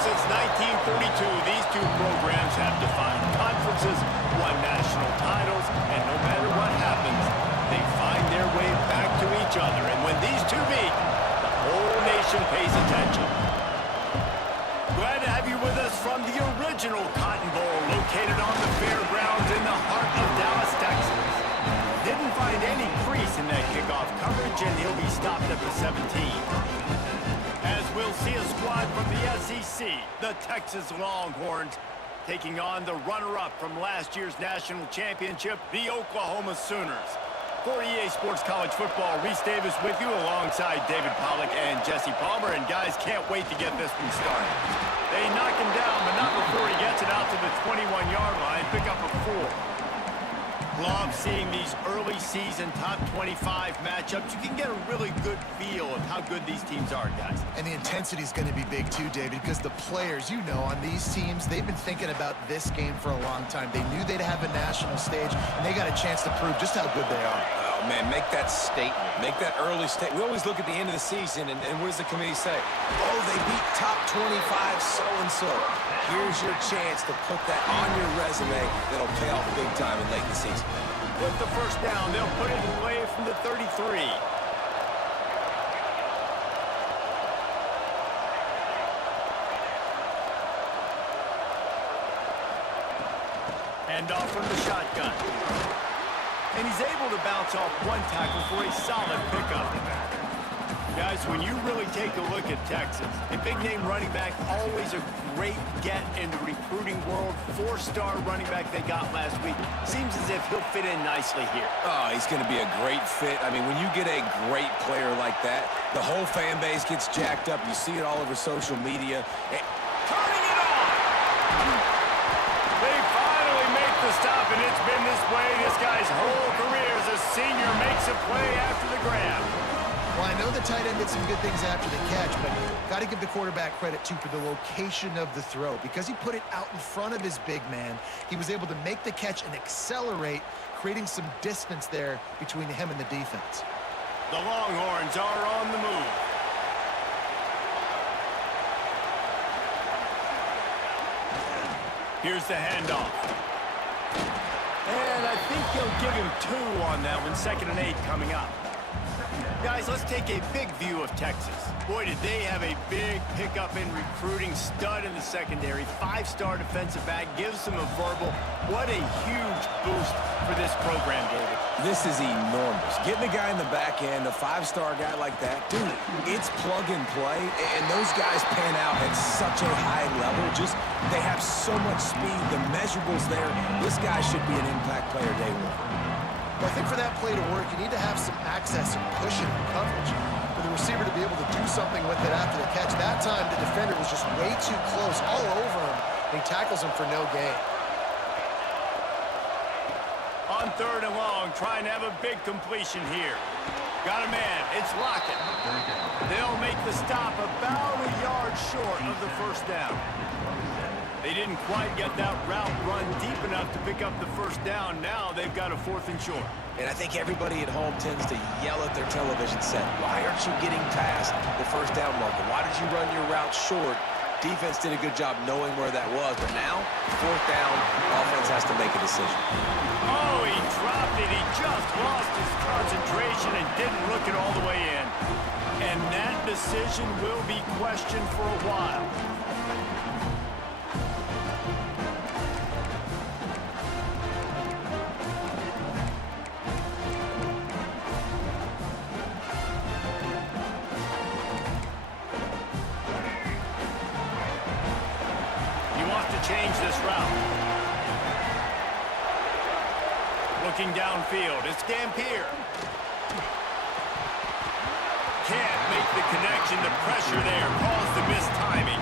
since 1942, these two programs have defined conferences, won national titles, and no matter what happens, they find their way back to each other. And when these two meet, the whole nation pays attention. Glad to have you with us from the original Cotton Bowl, located on the fairgrounds in the heart of Dallas, Texas. Didn't find any crease in that kickoff coverage, and he'll be stopped at the 17. As we'll see a squad from the SEC, the Texas Longhorns, taking on the runner-up from last year's national championship, the Oklahoma Sooners. For EA Sports College Football, Reese Davis with you alongside David Pollack and Jesse Palmer. And guys, can't wait to get this one started. They knock him down, but not before he gets it out to the 21-yard line, pick up a 4. Love seeing these early season top 25 matchups. You can get a really good feel of how good these teams are, guys. And the intensity is going to be big too, David, because the players, you know, on these teams, they've been thinking about this game for a long time. They knew they'd have a national stage, and they got a chance to prove just how good they are. Oh, man, make that statement. Make that early statement. We always look at the end of the season, and what does the committee say? Oh, they beat top 25 so-and-so. Here's your chance to put that on your resume that'll pay off big time in late in the season. With the first down, they'll put it in play from the 33. Hand off from the shotgun. And he's able to bounce off one tackle for a solid pickup. Guys, when you really take a look at Texas, a big-name running back, always a great get in the recruiting world. 4-star running back they got last week. Seems as if he'll fit in nicely here. Oh, he's going to be a great fit. I mean, when you get a great player like that, the whole fan base gets jacked up. You see it all over social media. Turning it on! They finally make the stop, and it's been this way this guy's whole career as a senior makes a play after the grab. Well, I know the tight end did some good things after the catch, but got to give the quarterback credit, too, for the location of the throw. Because he put it out in front of his big man, he was able to make the catch and accelerate, creating some distance there between him and the defense. The Longhorns are on the move. Here's the handoff. And I think they'll give him 2 on that one. 2nd and 8 coming up. Guys, let's take a big view of Texas. Boy, did they have a big pickup in recruiting. Stud in the secondary. 5-star defensive back. Gives them a verbal. What a huge boost for this program, David. This is enormous. Getting a guy in the back end, a 5-star guy like that, dude, it's plug and play, and those guys pan out at such a high level. Just, they have so much speed. The measurables there. This guy should be an impact player day 1. Well, I think for that play to work, you need to have some access and pushing and coverage. For the receiver to be able to do something with it after the catch. That time, the defender was just way too close, all over him, and he tackles him for no gain. On 3rd and long, trying to have a big completion here. Got a man. It's Lockett. They'll make the stop about a yard short of the first down. They didn't quite get that route run deep enough to pick up the first down. Now they've got a 4th and short. And I think everybody at home tends to yell at their television set, why aren't you getting past the first down marker? Why did you run your route short? Defense did a good job knowing where that was, but now, 4th down, offense has to make a decision. Oh, he dropped it. He just lost his concentration and didn't look it all the way in. And that decision will be questioned for a while. Change this route. Looking downfield, it's Dampier. Can't make the connection. The pressure there caused the missed timing.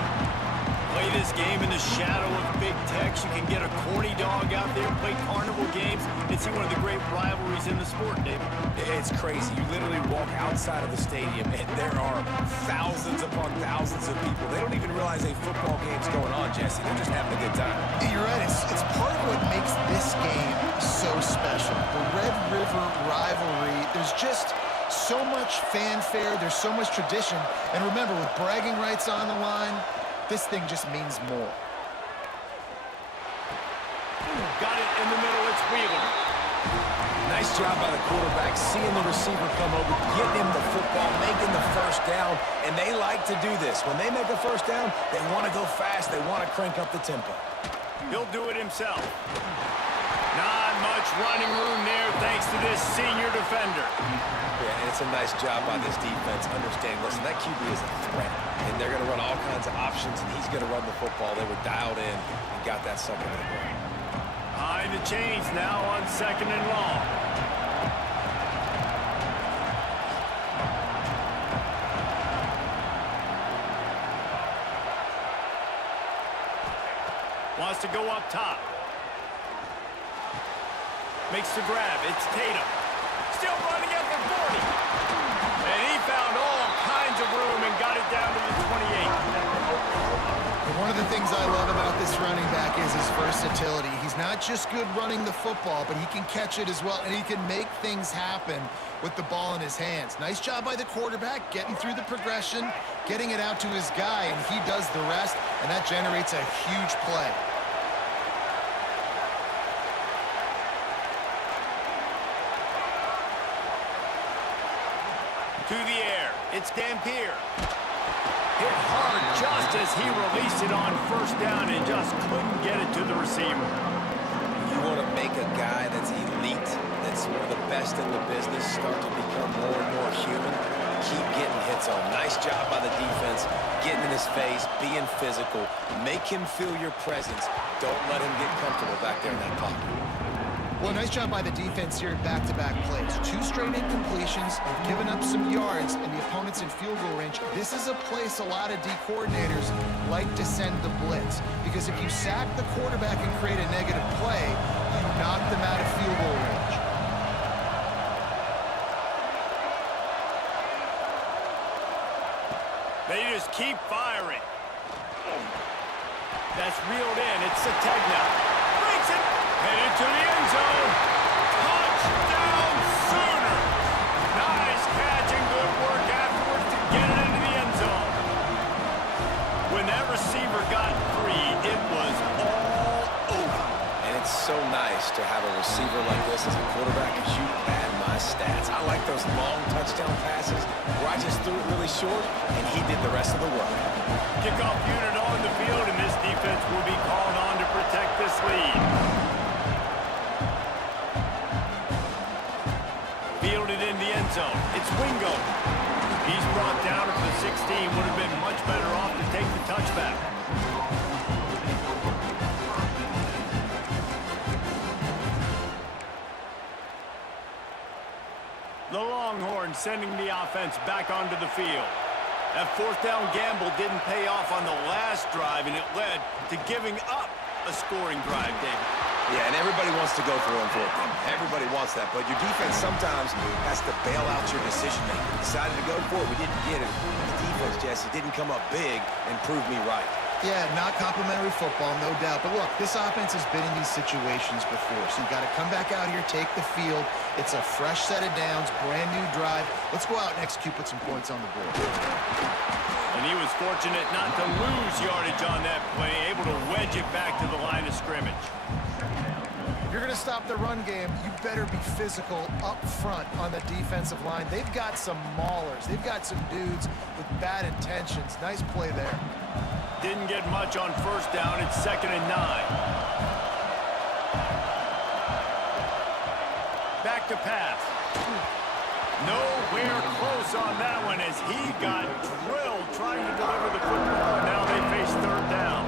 Play this game in the shadow of Big Tex. You can get a corny dog out there, play carnival games, and see one of the great rivalries in the sport, David. It's crazy. You literally walk outside of the stadium, and there are thousands upon thousands of people. They don't even realize a football game's going on, Jesse. They're just having a good time. You're right. It's part of what makes this game so special. The Red River rivalry, there's just so much fanfare. There's so much tradition. And remember, with bragging rights on the line, this thing just means more. Got it in the middle. It's Wheeler. Nice job by the quarterback, seeing the receiver come over, getting him the football, making the first down, and they like to do this. When they make a first down, they want to go fast. They want to crank up the tempo. He'll do it himself. Not much running room there thanks to this senior defender. Yeah, and it's a nice job by this defense. Understand, listen, that QB is a threat, and they're going to run all kinds of options, and he's going to run the football. They were dialed in and got that second and goal. Behind the chains now on 2nd and long. Wants to go up top. Makes the grab. It's Tatum. Still running at the 40. And he found all kinds of room and got it down to the 28. One of the things I love about this running back is his versatility. He's not just good running the football, but he can catch it as well, and he can make things happen with the ball in his hands. Nice job by the quarterback, getting through the progression, getting it out to his guy, and he does the rest, and that generates a huge play. To the air. It's Dampier. Hit hard just as he released it on first down and just couldn't get it to the receiver. You want to make a guy that's elite, that's one of the best in the business, start to become more and more human. Keep getting hits on. Nice job by the defense, getting in his face, being physical. Make him feel your presence. Don't let him get comfortable back there in that pocket. Well, nice job by the defense here in back-to-back plays. 2 straight incompletions, giving up some yards, and the opponent's in field goal range. This is a place a lot of D coordinators like to send the blitz, because if you sack the quarterback and create a negative play, you knock them out of field goal range. They just keep firing. That's reeled in. It's Sategna. Breaks it. Headed to the end zone. Touchdown Sooners. Nice catch and good work afterwards to get it into the end zone. When that receiver got free, it was all over. And it's so nice to have a receiver like this as a quarterback, because you had my stats. I like those long touchdown passes where I just threw it really short, and he did the rest of the work. Kickoff unit on the field, and this defense will be called on to protect this lead. Fielded in the end zone. It's Wingo. He's brought down at the 16. Would have been much better off to take the touchback. The Longhorns sending the offense back onto the field. That 4th down gamble didn't pay off on the last drive, and it led to giving up a scoring drive, David. Yeah, and everybody wants to go for 1 4th down. Everybody wants that, but your defense sometimes has to bail out your decision-making. Decided to go for it, we didn't get it. The defense, Jesse, didn't come up big and prove me right. Yeah, not complimentary football, no doubt. But look, this offense has been in these situations before, so you got to come back out here, take the field. It's a fresh set of downs, brand new drive. Let's go out and execute, put some points on the board. And he was fortunate not to lose yardage on that play, able to wedge it back to the line of scrimmage. If you're going to stop the run game, you better be physical up front on the defensive line. They've got some maulers. They've got some dudes with bad intentions. Nice play there. Didn't get much on first down. It's 2nd and 9. Back to pass. Nowhere close on that one as he got drilled trying to deliver the football. Now they face 3rd down.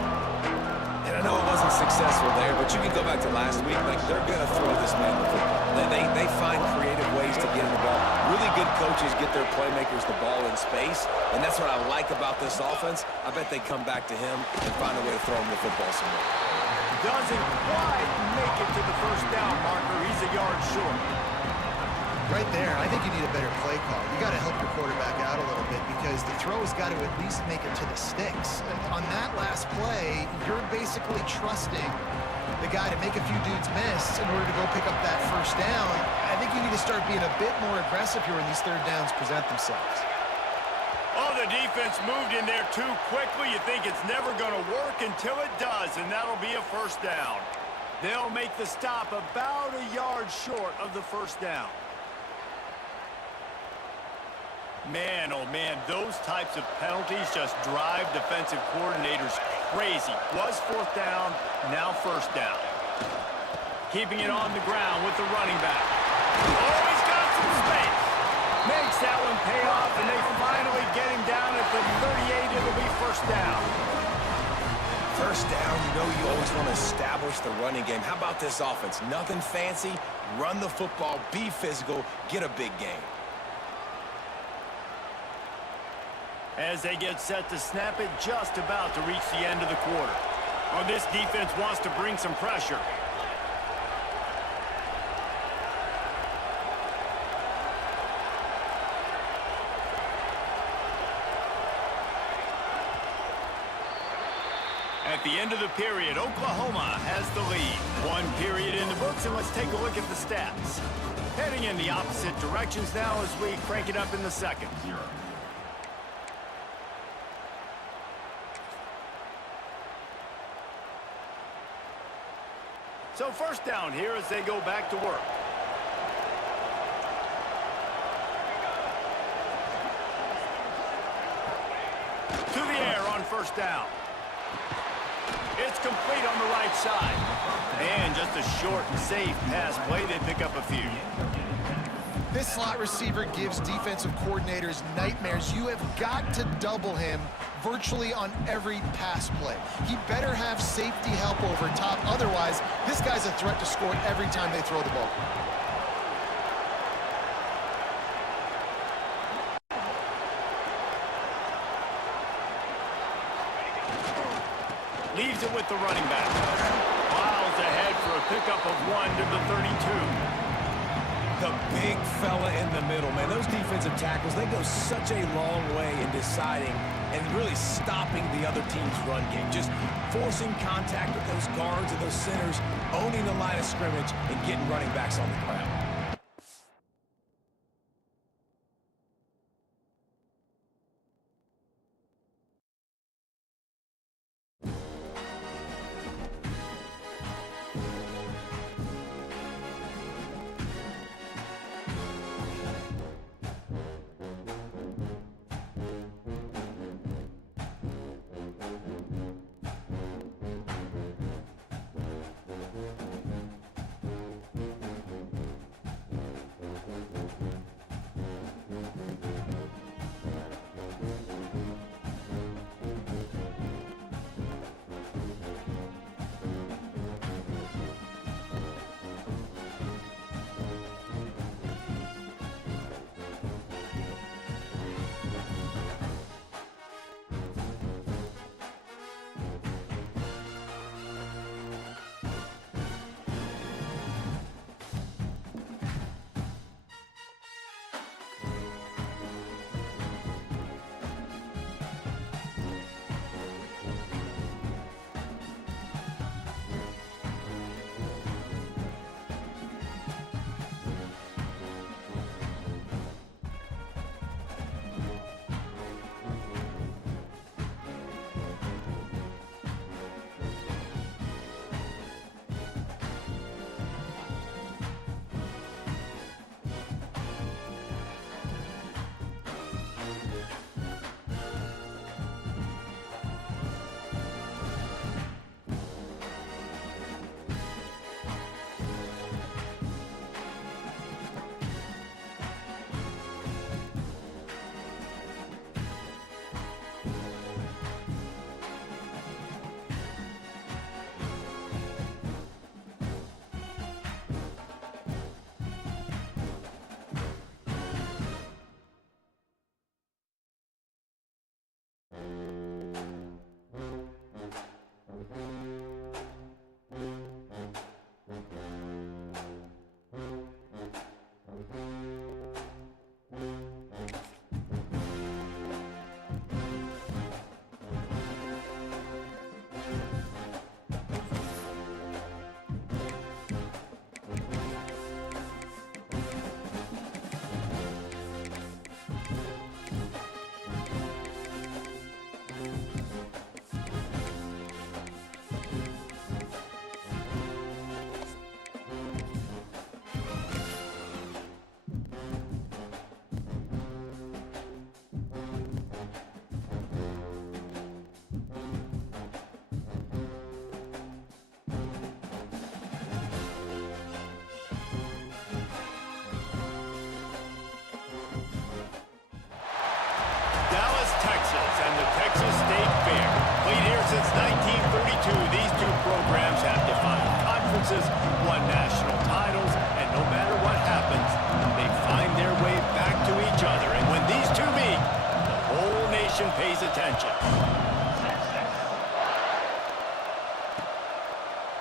And I know it wasn't successful there, but you can go back to last week. Like, they're going to throw this man the football. They find creative ways to get him the ball. Really good coaches get their playmakers the ball in space, and that's what I like about this offense. I bet they come back to him and find a way to throw him the football somewhere. Doesn't quite make it to the 1st down marker. He's a yard short. Right there, I think you need a better play call. You got to help your quarterback out a little bit because the throw has got to at least make it to the sticks. And on that last play, you're basically trusting the guy to make a few dudes miss in order to go pick up that 1st down. I think you need to start being a bit more aggressive here when these 3rd downs present themselves. Oh, the defense moved in there too quickly. You think it's never going to work until it does, and that'll be a first down. They'll make the stop about a yard short of the first down. Man, oh man, those types of penalties just drive defensive coordinators crazy. Was fourth down, now first down. Keeping it on the ground with the running back. Oh, he's got some space. Makes that one pay off, and they finally get him down at the 38. It'll be first down. First down, you know you always want to establish the running game. How about this offense? Nothing fancy. Run the football, be physical, get a big game. As they get set to snap it, just about to reach the end of the quarter. Oh, this defense wants to bring some pressure. At the end of the period, Oklahoma has the lead. One period in the books, and let's take a look at the stats. Heading in the opposite directions now as we crank it up in the second. So first down here as they go back to work. To the air on first down. It's complete on the right side. And just a short and safe pass play. They pick up a few. This slot receiver gives defensive coordinators nightmares. You have got to double him virtually on every pass play. He better have safety help over top. Otherwise, this guy's a threat to score every time they throw the ball. Leaves it with the running back. Miles ahead for a pickup of 1 to the 32. The big fella in the middle, man. Those defensive tackles, they go such a long way in deciding and really stopping the other team's run game. Just forcing contact with those guards and those centers, owning the line of scrimmage, and getting running backs on the ground.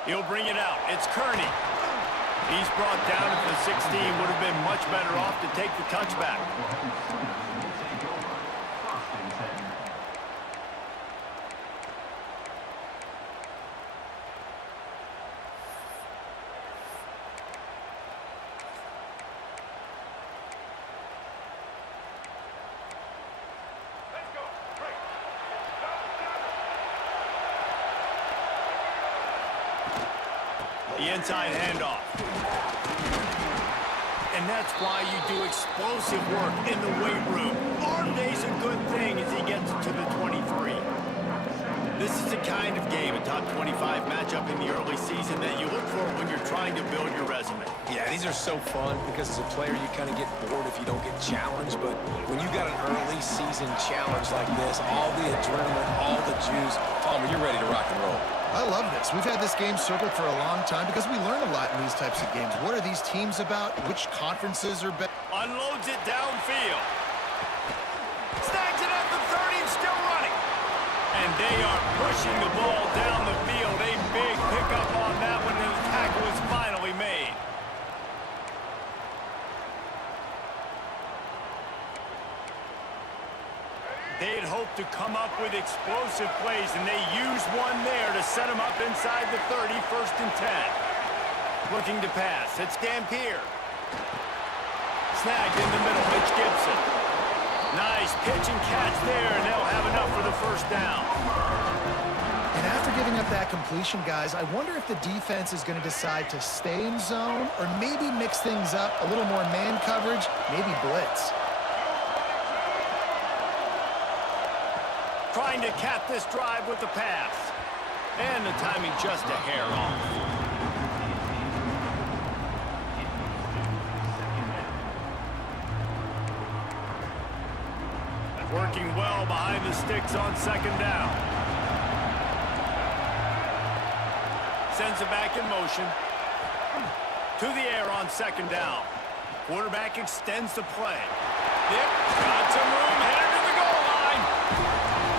He'll bring it out. It's Kearney. He's brought down at the 16. Would have been much better off to take the touchback. The inside handoff. And that's why you do explosive work in the weight room. Arm day's a good thing as he gets to the 23. This is the kind of game, a top 25 matchup in the early season, that you look for when you're trying to build your resume. Yeah, these are so fun because as a player, you kind of get bored if you don't get challenged. But when you got an early season challenge like this, all the adrenaline, all the juice, Palmer, you're ready to rock and roll. I love this. We've had this game circled for a long time because we learn a lot in these types of games. What are these teams about? Which conferences are better? Unloads it downfield. Snags it at the 30, still running. And they are pushing the ball down the field. A big pickup on that one, and the tackle is finally made. They had hoped to come up with explosive plays, and they used one there to set them up inside the 30, 1st and 10. Looking to pass. It's Dampier. Snagged in the middle. Mitch Gibson. Nice pitch and catch there, and they'll have enough for the 1st down. And after giving up that completion, guys, I wonder if the defense is going to decide to stay in zone or maybe mix things up, a little more man coverage, maybe blitz. Trying to cap this drive with the pass. And the timing just a hair off. Working well behind the sticks on 2nd down. Sends it back in motion. To the air on 2nd down. Quarterback extends the play. Yep, got some room, headed to the goal line.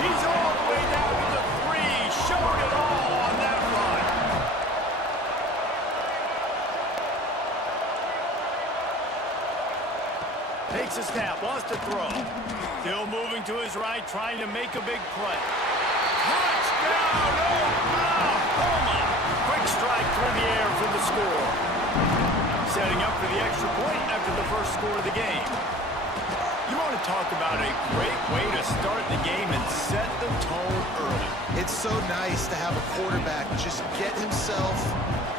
He's all the way down to the 3, showing it all on that run. Takes a snap, wants to throw. Still moving to his right, trying to make a big play. Touchdown, Oklahoma! Quick strike through the air for the score. Setting up for the extra point after the 1st score of the game. You want to talk about a great way to start the game and set the tone early. It's so nice to have a quarterback just get himself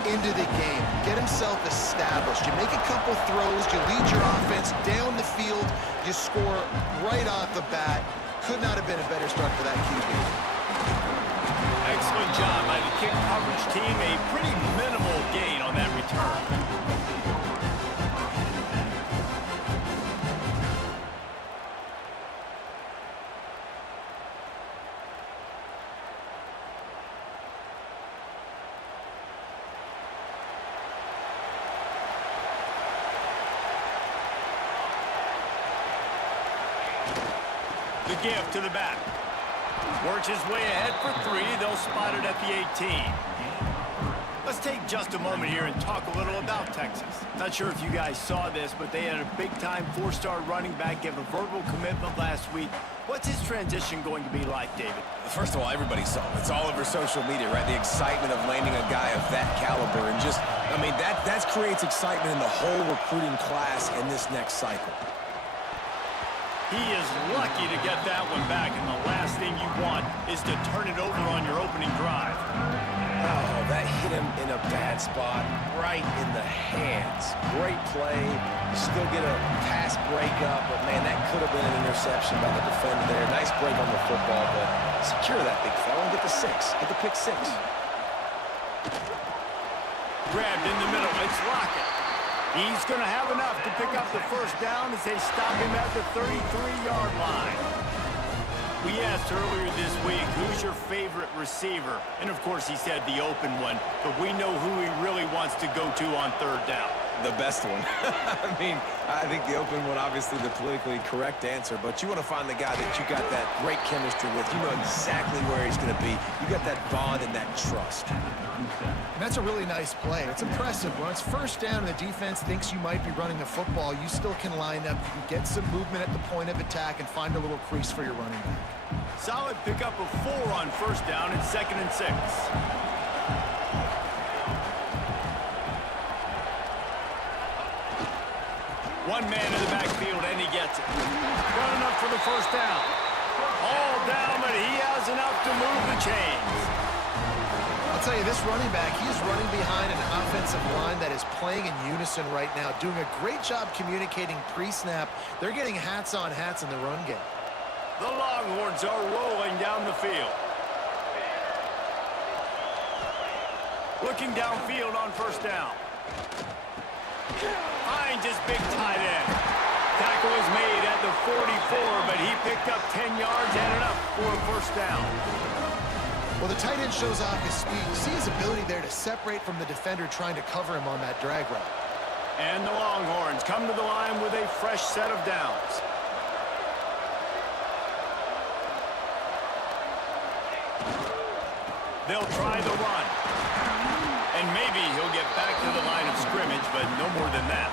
into the game, get himself established. You make a couple throws, you lead your offense down the field, you score right off the bat. Could not have been a better start for that QB. Excellent job by the kick coverage team. A pretty minimal gain on that return. The give to the back. Works his way ahead for 3. They'll spot it at the 18. Let's take just a moment here and talk a little about Texas. Not sure if you guys saw this, but they had a big-time 4-star running back give a verbal commitment last week. What's his transition going to be like, David? First of all, everybody saw it. It's all over social media, right? The excitement of landing a guy of that caliber. And just, I mean, that creates excitement in the whole recruiting class in this next cycle. He is lucky to get that one back, and the last thing you want is to turn it over on your opening drive. Oh, that hit him in a bad spot, right in the hands. Great play. You still get a pass breakup, but, man, that could have been an interception by the defender there. Nice break on the football, but secure that big fella and get the 6. Get the pick 6. Grabbed in the middle. It's Lockett. He's going to have enough to pick up the 1st down as they stop him at the 33-yard line. We asked earlier this week, who's your favorite receiver? And, of course, he said the open one, but we know who he really wants to go to on 3rd down. The best one. I mean, I think the open one, obviously the politically correct answer, but you want to find the guy that you got that great chemistry with. You know exactly where he's going to be. You got that bond and that trust. And that's a really nice play. It's impressive. When it's first down and the defense thinks you might be running the football, you still can line up. You can get some movement at the point of attack and find a little crease for your running back. Solid pickup of 4 on first down and 2nd and 6. One man in the backfield, and he gets it. Got enough for the first down. All down, but he has enough to move the chains. I'll tell you, this running back, he's running behind an offensive line that is playing in unison right now, doing a great job communicating pre-snap. They're getting hats on hats in the run game. The Longhorns are rolling down the field. Looking downfield on first down. Finds his big tight end. Tackle is made at the 44, but he picked up 10 yards and enough for a first down. Well, the tight end shows off his speed. You see his ability there to separate from the defender trying to cover him on that drag route. And the Longhorns come to the line with a fresh set of downs. They'll try the run. And maybe he'll get back to the line of scrimmage, but no more than that.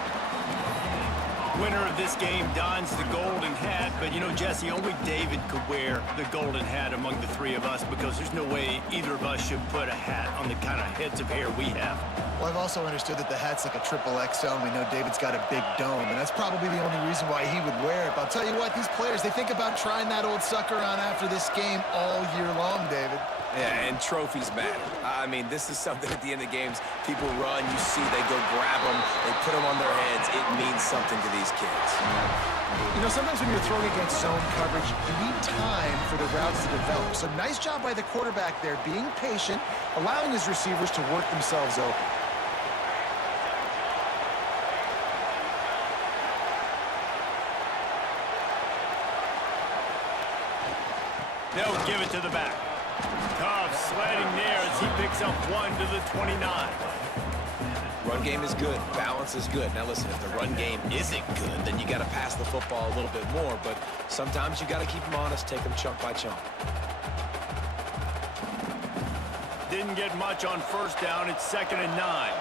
Winner of this game dons the golden hat, but you know, Jesse, only David could wear the golden hat among the three of us because there's no way either of us should put a hat on the kind of heads of hair we have. Well, I've also understood that the hat's like a triple XL, and we know David's got a big dome, and that's probably the only reason why he would wear it. But I'll tell you what, these players, they think about trying that old sucker on after this game all year long, David. Yeah, and trophies matter. I mean, this is something at the end of the games. People run, you see, they go grab them, they put them on their heads. It means something to these kids. You know, sometimes when you're throwing against zone coverage, you need time for the routes to develop. So nice job by the quarterback there, being patient, allowing his receivers to work themselves open. They'll give it to the back. Tough sledding there as he picks up 1 to the 29. Run game is good. Balance is good. Now listen, if the run game isn't good, then you got to pass the football a little bit more. But sometimes you got to keep them honest, take them chunk by chunk. Didn't get much on first down. It's 2nd and 9.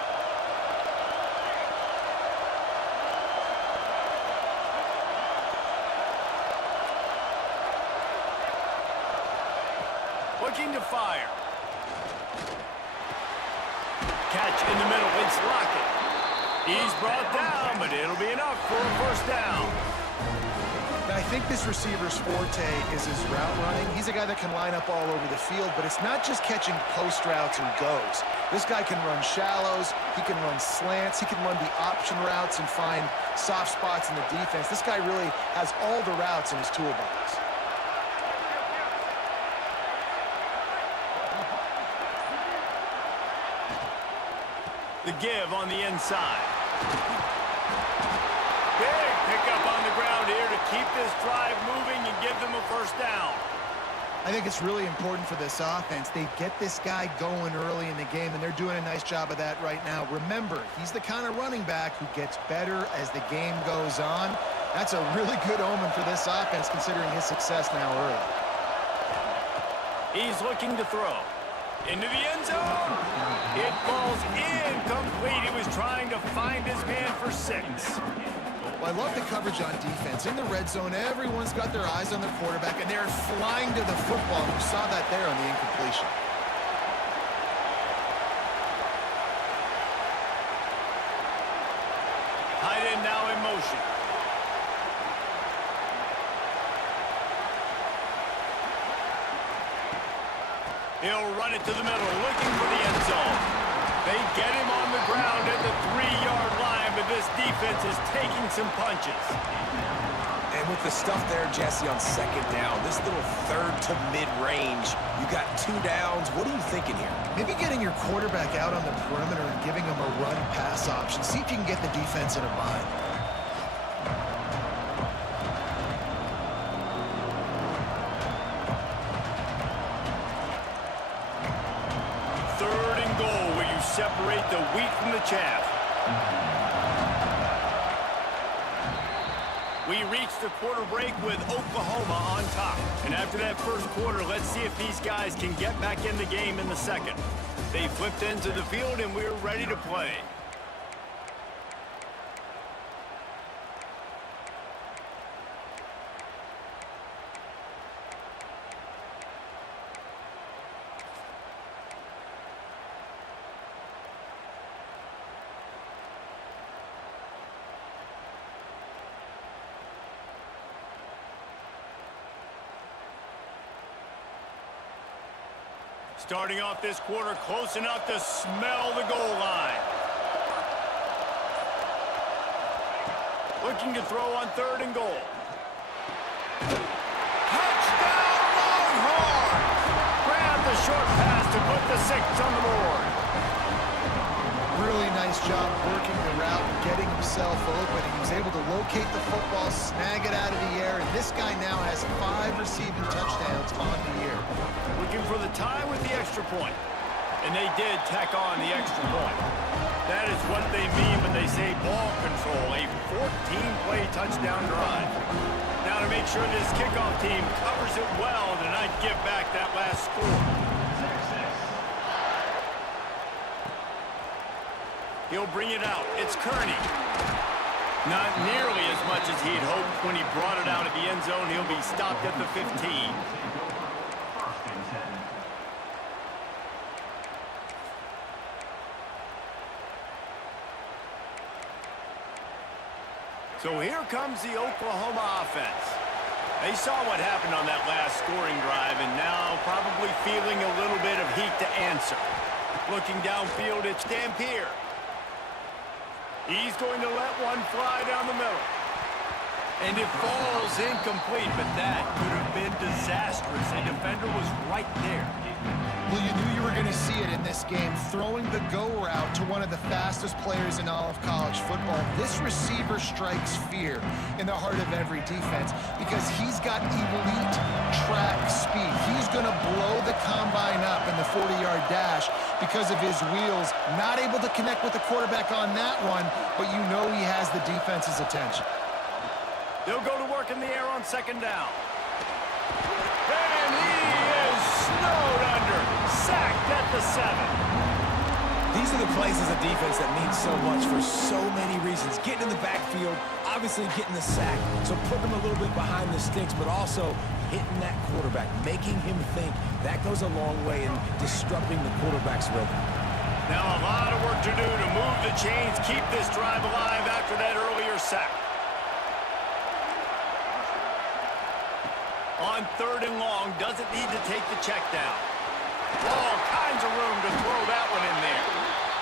Looking to fire. Catch in the middle. It's Lockett. He's brought down, but it'll be enough for a first down. Now, I think this receiver's forte is his route running. He's a guy that can line up all over the field, but it's not just catching post routes and goes. This guy can run shallows, he can run slants, he can run the option routes and find soft spots in the defense. This guy really has all the routes in his toolbox. The give on the inside. Big pickup on the ground here to keep this drive moving and give them a first down. I think it's really important for this offense. They get this guy going early in the game, and they're doing a nice job of that right now. Remember, he's the kind of running back who gets better as the game goes on. That's a really good omen for this offense, considering his success now early. He's looking to throw. Into the end zone. It falls incomplete. He was trying to find his man for 6. Well, I love the coverage on defense. In the red zone, everyone's got their eyes on their quarterback, and they're flying to the football. You saw that there on the incompletion. Tight end now in motion. He'll run it to the middle, looking for the end zone. They get him on the ground at the 3-yard line, but this defense is taking some punches. And with the stuff there, Jesse, on 2nd down, this little third to mid-range, you got 2 downs. What are you thinking here? Maybe getting your quarterback out on the perimeter and giving him a run-pass option. See if you can get the defense in a bind. Separate the wheat from the chaff. We reached the quarter break with Oklahoma on top. And after that first quarter, let's see if these guys can get back in the game in the second. They flipped into the field, and we're ready to play. Starting off this quarter close enough to smell the goal line. Looking to throw on 3rd and goal. Touchdown Longhorns! Grab the short pass to put the 6 on the board. Really nice job working the route and getting himself open. He was able to locate the football, snag it out of the air, and this guy now has 5 receiving touchdowns on the year. Looking for the tie with the extra point. And they did tack on the extra point. That is what they mean when they say ball control, a 14-play touchdown drive. Now to make sure this kickoff team covers it well to not give back that last score. He'll bring it out. It's Kearney. Not nearly as much as he'd hoped when he brought it out of the end zone. He'll be stopped at the 15. So here comes the Oklahoma offense. They saw what happened on that last scoring drive and now probably feeling a little bit of heat to answer. Looking downfield, it's Dampier. He's going to let one fly down the middle. And it falls incomplete, but that could have been disastrous. A defender was right there. Well, you knew you were going to see it in this game, throwing the go route to one of the fastest players in all of college football. This receiver strikes fear in the heart of every defense because he's got elite track speed. He's going to blow the combine up in the 40-yard dash because of his wheels. Not able to connect with the quarterback on that one, but you know he has the defense's attention. They'll go to work in the air on 2nd down. And he is snowed under. Sacked at the 7. These are the plays as a defense that mean so much for so many reasons. Getting in the backfield, obviously getting the sack, so putting them a little bit behind the sticks, but also hitting that quarterback, making him think. That goes a long way in disrupting the quarterback's rhythm. Now a lot of work to do to move the chains, keep this drive alive after that earlier sack. On 3rd and long, doesn't need to take the check down. All kinds of room to throw that one in there.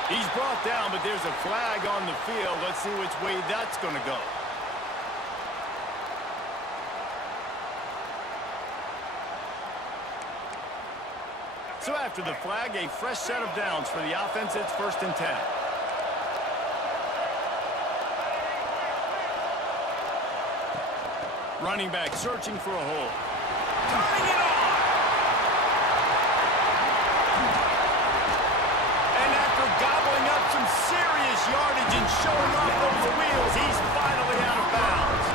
He's brought down, but there's a flag on the field. Let's see which way that's going to go. So after the flag, a fresh set of downs for the offense. It's 1st and 10. Running back searching for a hole. Turning it on! And after gobbling up some serious yardage and showing off those wheels, he's finally out of bounds.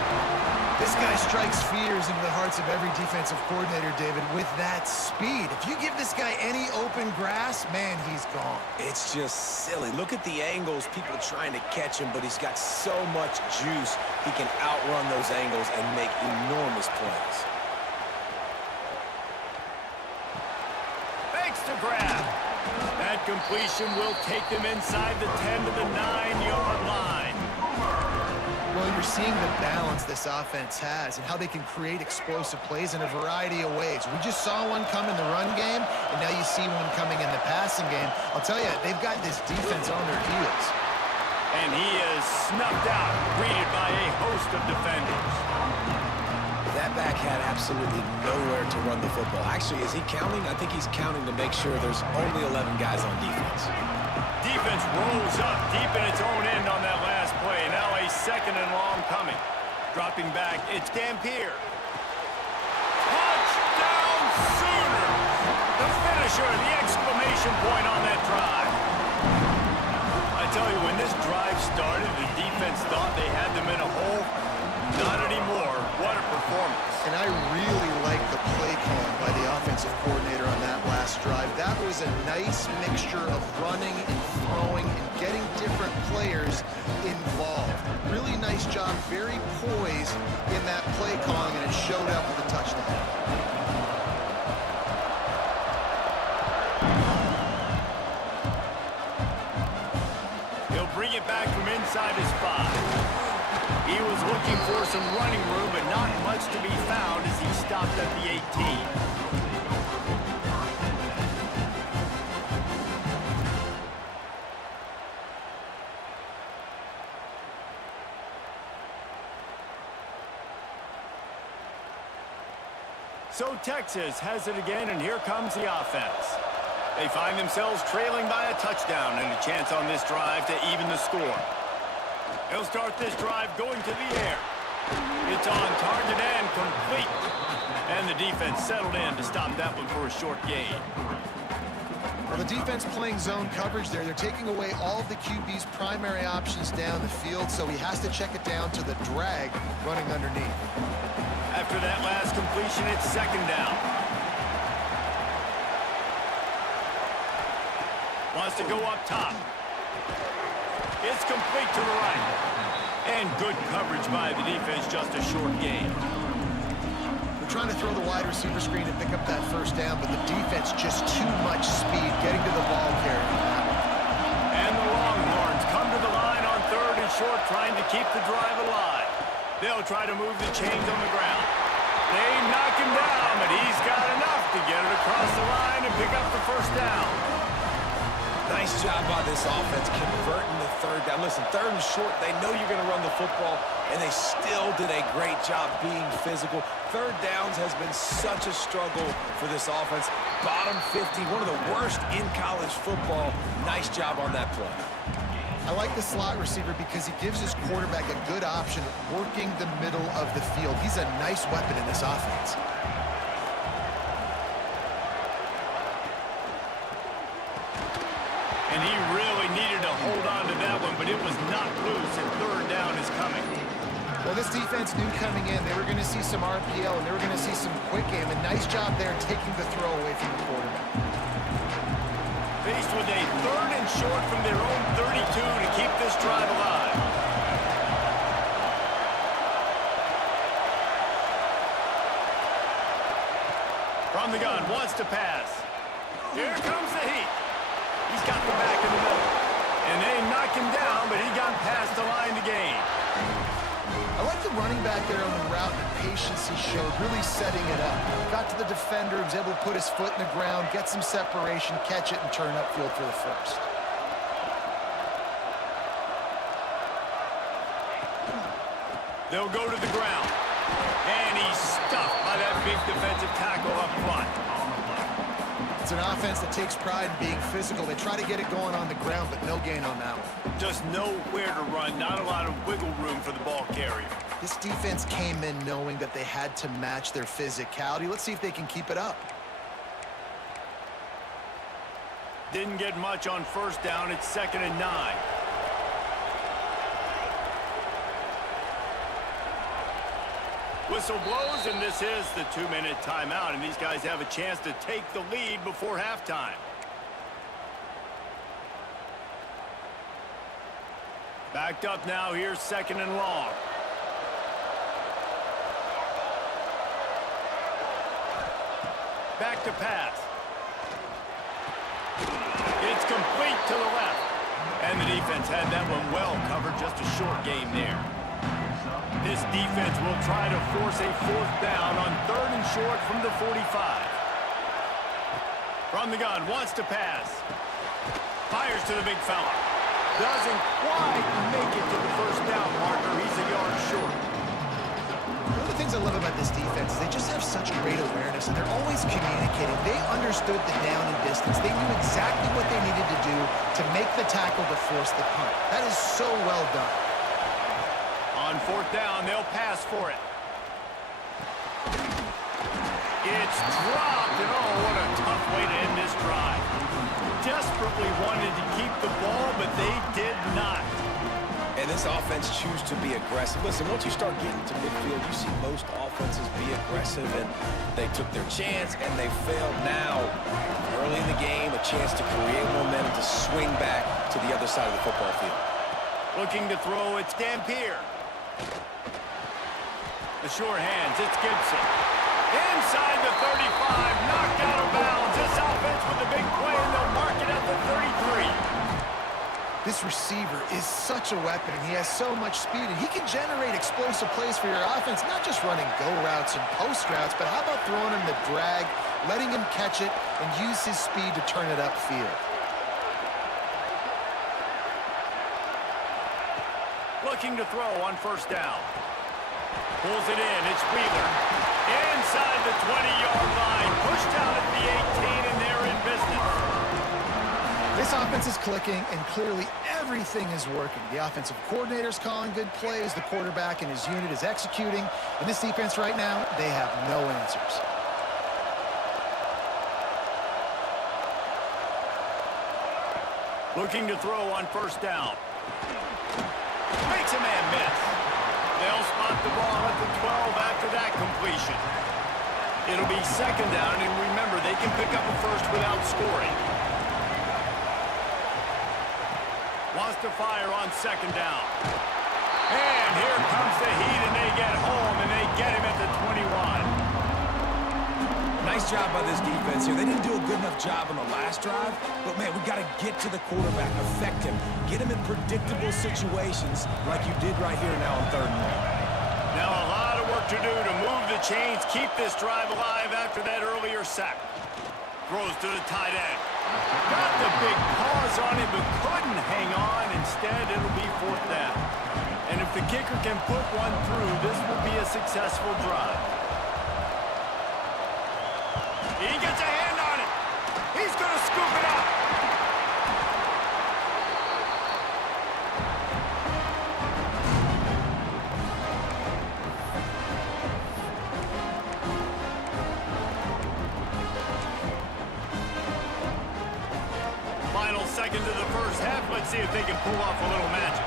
This guy strikes fears into the hearts of every defensive coordinator, David, with that speed. If you give this guy any open grass, man, he's gone. It's just silly. Look at the angles, people trying to catch him, but he's got so much juice. He can outrun those angles and make enormous plays. Fakes to grab. That completion will take them inside the 10 to the 9-yard line. Well, you're seeing the balance this offense has and how they can create explosive plays in a variety of ways. We just saw one come in the run game, and now you see one coming in the passing game. I'll tell you, they've got this defense on their heels. And he is snuffed out, greeted by a host of defenders. That back had absolutely nowhere to run the football. Actually, is he counting? I think he's counting to make sure there's only 11 guys on defense. Defense rolls up deep in its own end on that last play. Now a 2nd and long coming. Dropping back, it's Dampier. Touchdown Sooners! The finisher, the exclamation point on that drive. I tell you, when this drive started, the defense thought they had them in a hole. Not anymore. What a performance. And I really like the play calling by the offensive coordinator on that last drive. That was a nice mixture of running and throwing and getting different players involved. Really nice job, very poised in that play calling, and it showed up with a touchdown. He'll bring it back from inside his 5. He was looking for some running room, but not much to be found as he stopped at the 18. So Texas has it again, and here comes the offense. They find themselves trailing by a touchdown and a chance on this drive to even the score. He'll start this drive going to the air. It's on target and complete. And the defense settled in to stop that one for a short gain. Well, the defense playing zone coverage there. They're taking away all of the QB's primary options down the field, so he has to check it down to the drag running underneath. After that last completion, it's second down. Wants to go up top. It's complete to the right. And good coverage by the defense, just a short gain. They're trying to throw the wide receiver screen and pick up that first down, but the defense just too much speed getting to the ball carrier. And the Longhorns come to the line on third and short, trying to keep the drive alive. They'll try to move the chains on the ground. They knock him down, but he's got enough to get it across the line and pick up the first down. Nice job by this offense converting the third down. Listen, third and short, they know you're going to run the football, and they still did a great job being physical. Third downs has been such a struggle for this offense. Bottom 50, one of the worst in college football. Nice job on that play. I like the slot receiver because he gives his quarterback a good option working the middle of the field. He's a nice weapon in this offense. And he really needed to hold on to that one, but it was not loose, and third down is coming. Well, this defense knew coming in they were going to see some RPO, and they were going to see some quick game. A nice job there taking the throw away from the quarterback. Faced with a third and short from their own 32 to keep this drive alive. From the gun, wants to pass. Here comes the heat. He's got the back in the middle. And they knocked him down, but he got past the line to gain. I like the running back there on the route and the patience he showed, really setting it up. Got to the defender, was able to put his foot in the ground, get some separation, catch it, and turn upfield for the first. They'll go to the ground. And he's stuffed by that big defensive tackle up front. It's an offense that takes pride in being physical. They try to get it going on the ground, but no gain on that one. Just nowhere to run, not a lot of wiggle room for the ball carrier. This defense came in knowing that they had to match their physicality. Let's see if they can keep it up. Didn't get much on first down. It's 2nd and 9. Whistle blows, and this is the 2-minute timeout, and these guys have a chance to take the lead before halftime. Backed up now, here's 2nd and long. Back to pass. It's complete to the left. And the defense had that one well covered, just a short gain there. This defense will try to force a 4th down on 3rd and short from the 45. From the gun, wants to pass. Fires to the big fella. Doesn't quite make it to the first down marker. He's a yard short. One of the things I love about this defense is they just have such great awareness, and they're always communicating. They understood the down and distance. They knew exactly what they needed to do to make the tackle to force the punt. That is so well done. On 4th down, they'll pass for it. It's dropped, and oh, what a tough way to end this drive. Desperately wanted to keep the ball, but they did not. And this offense choose to be aggressive. Listen, once you start getting to midfield, you see most offenses be aggressive, and they took their chance, and they failed. Now, early in the game, a chance to create momentum to swing back to the other side of the football field. Looking to throw, it's Dampier. The sure hands, it's Gibson. Inside the 35, knocked out of bounds. This offense with a big play, and they'll mark it at the 33. This receiver is such a weapon. He has so much speed, and he can generate explosive plays for your offense, not just running go routes and post routes, but how about throwing him the drag, letting him catch it, and use his speed to turn it upfield. Looking to throw on first down. Pulls it in, it's Wheeler. Inside the 20-yard line, pushed out at the 18, and they're in business. This offense is clicking, and clearly everything is working. The offensive coordinator's calling good plays, the quarterback and his unit is executing, and this defense right now, they have no answers. Looking to throw on first down. Makes a man miss. They'll spot the ball at the 12 after that completion. It'll be second down, and remember, they can pick up a first without scoring. Wants to fire on second down. And here comes the heat, and they get home, and they get him at the 21. Nice job by this defense here. They didn't do a good enough job on the last drive, but, man, we got to get to the quarterback, affect him, get him in predictable situations like you did right here now on 3rd and 1. Now a lot of work to do to move the chains, keep this drive alive after that earlier sack. Throws to the tight end. Got the big paws on him, but couldn't hang on. Instead, it'll be 4th down. And if the kicker can put one through, this will be a successful drive. He gets a hand on it. He's going to scoop it up. Final seconds of the first half. Let's see if they can pull off a little magic.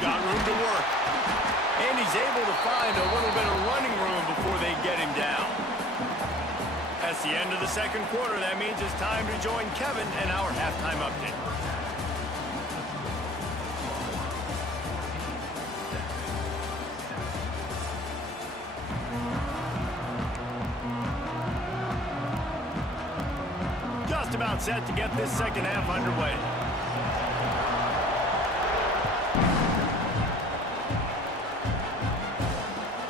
Got room to work. And he's able to find a little bit of running room before they get him down. That's the end of the second quarter. That means it's time to join Kevin and our halftime update. Just about set to get this second half underway.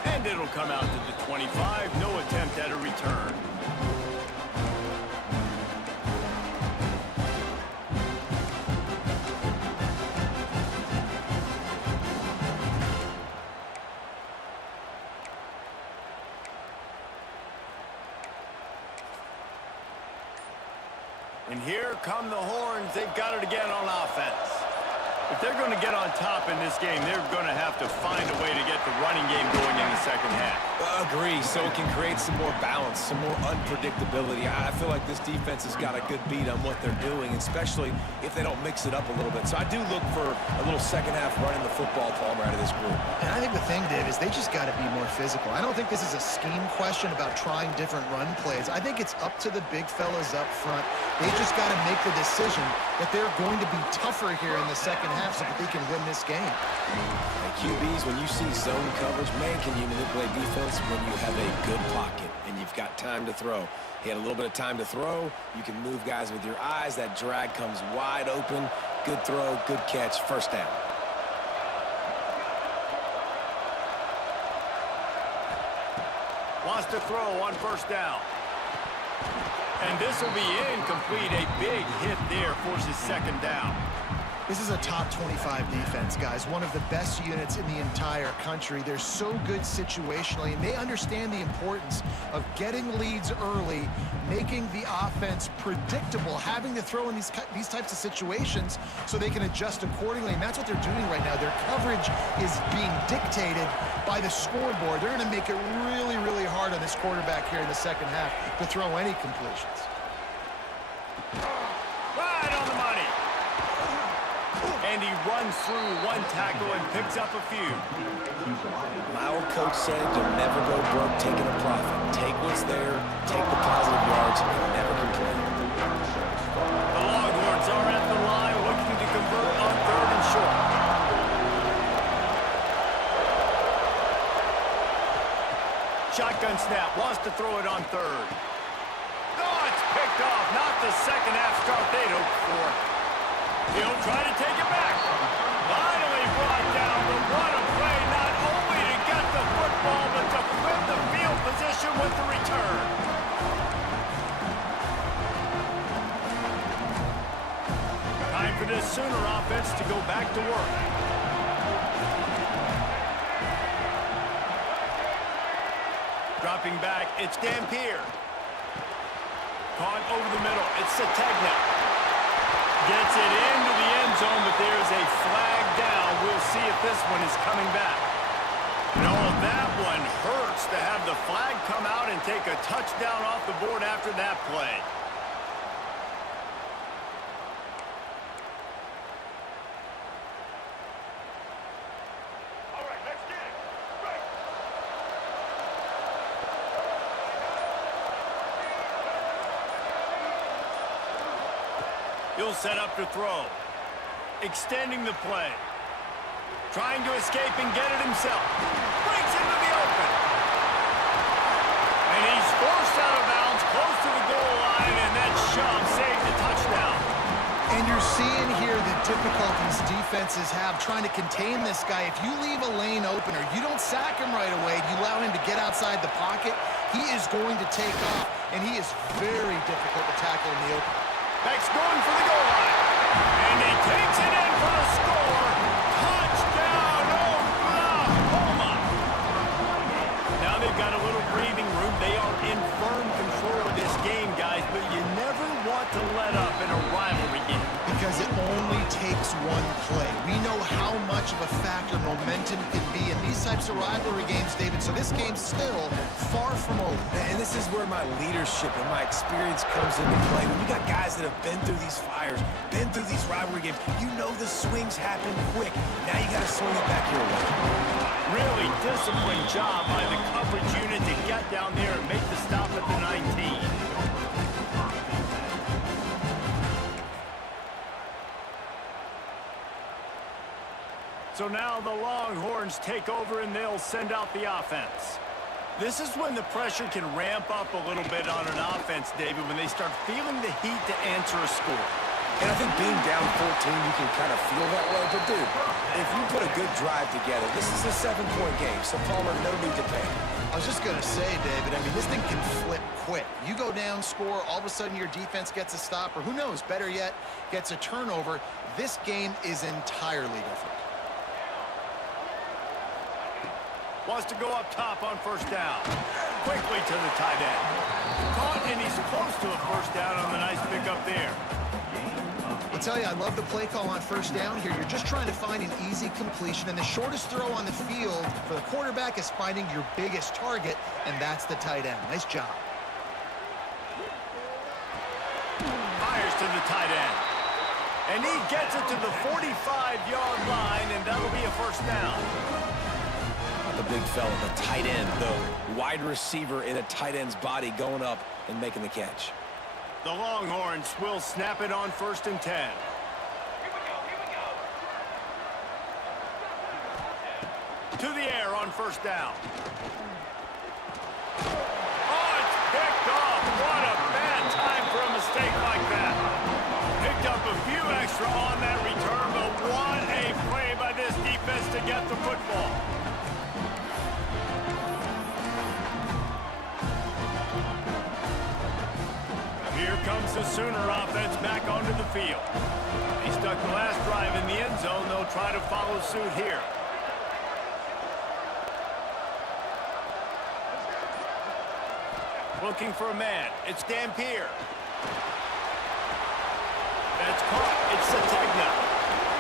And it'll come out to the 25. No attempt at a return. And here come the Horns. They've got it again on offense. If they're going to get on top in this game, they're going to have to find a way to get the running game going in the second half. Agree, so it can create some more balance, some more unpredictability. I feel like this defense has got a good beat on what they're doing, especially if they don't mix it up a little bit. So I do look for a little second half running the football Palmer out of this group. And I think the thing, Dave, is they just got to be more physical. I don't think this is a scheme question about trying different run plays. I think it's up to the big fellas up front. They just got to make the decision that they're going to be tougher here in the second half so that they can win this game. Hey, QBs, when you see zone coverage, man, can you manipulate defense when you have a good pocket and you've got time to throw. He had a little bit of time to throw. You can move guys with your eyes. That drag comes wide open. Good throw, good catch, first down. Wants to throw on first down. And this will be incomplete. A big hit there forces second down. This is a top 25 defense, guys. One of the best units in the entire country. They're so good situationally, and they understand the importance of getting leads early, making the offense predictable, having to throw in these types of situations so they can adjust accordingly. And that's what they're doing right now. Their coverage is being dictated by the scoreboard. They're going to make it really, really hard on this quarterback here in the second half to throw any completions. Right on the money. And he runs through one tackle and picks up a few. My old coach said you'll never go broke taking a profit. Take what's there, take the positive yards, and never complain. The Longhorns are at the line looking to convert on 3rd and short. Shotgun snap, wants to throw it on 3rd. Oh, it's picked off. Not the second half start they'd hoped for. He'll try to take it back. Finally brought down, but what a play, not only to get the football, but to flip the field position with the return. Time for this Sooner offense to go back to work. Dropping back, it's Dampier. Caught over the middle, it's Sategna. Gets it into the end zone, but there's a flag down. We'll see if this one is coming back. No, that one hurts to have the flag come out and take a touchdown off the board after that play. He'll set up to throw. Extending the play. Trying to escape and get it himself. Breaks into the open. And he's forced out of bounds close to the goal line, and that shove saved the touchdown. And you're seeing here the difficulties defenses have trying to contain this guy. If you leave a lane open or you don't sack him right away, you allow him to get outside the pocket, he is going to take off, and he is very difficult to tackle in the open. Beck's going for the goal line. And he takes it in for the score. Touchdown, Oklahoma. Now they've got a little breathing room. They are in firm control of this game, guys, but you never want to let up in a rivalry game. Because it only takes one play. We know how much of a factor momentum can be in these types of rivalry games, David, so this game's still far from over. And this is where my leadership and my experience comes into play. When you got guys that have been through these fires, been through these rivalry games, you know the swings happen quick. Now you got to swing it back your way. Really disciplined job by the coverage unit to get down there and make the stop at the 19. So now the Longhorns take over and they'll send out the offense. This is when the pressure can ramp up a little bit on an offense, David, when they start feeling the heat to answer a score. And I think being down 14, you can kind of feel that way. But, dude, if you put a good drive together, this is a 7-point game, so Palmer, no need to panic. I was just going to say, David, I mean, this thing can flip quick. You go down, score, all of a sudden your defense gets a stop, or who knows, better yet, gets a turnover. This game is entirely different. Wants to go up top on first down. Quickly to the tight end. Caught, and he's close to a first down on the nice pickup there. I'll tell you, I love the play call on first down here. You're just trying to find an easy completion, and the shortest throw on the field for the quarterback is finding your biggest target, and that's the tight end. Nice job. Fires to the tight end. And he gets it to the 45-yard line, and that'll be a first down. The big fella, the tight end, the wide receiver in a tight end's body going up and making the catch. The Longhorns will snap it on 1st and 10. To the air on first down. Oh, it's picked off. What a bad time for a mistake like that. Picked up a few extra on that return, but what a play by this defense to get the football. Here comes the Sooner offense back onto the field. They stuck the last drive in the end zone. They'll try to follow suit here. Looking for a man. It's Dampier. That's caught. It's Sategna.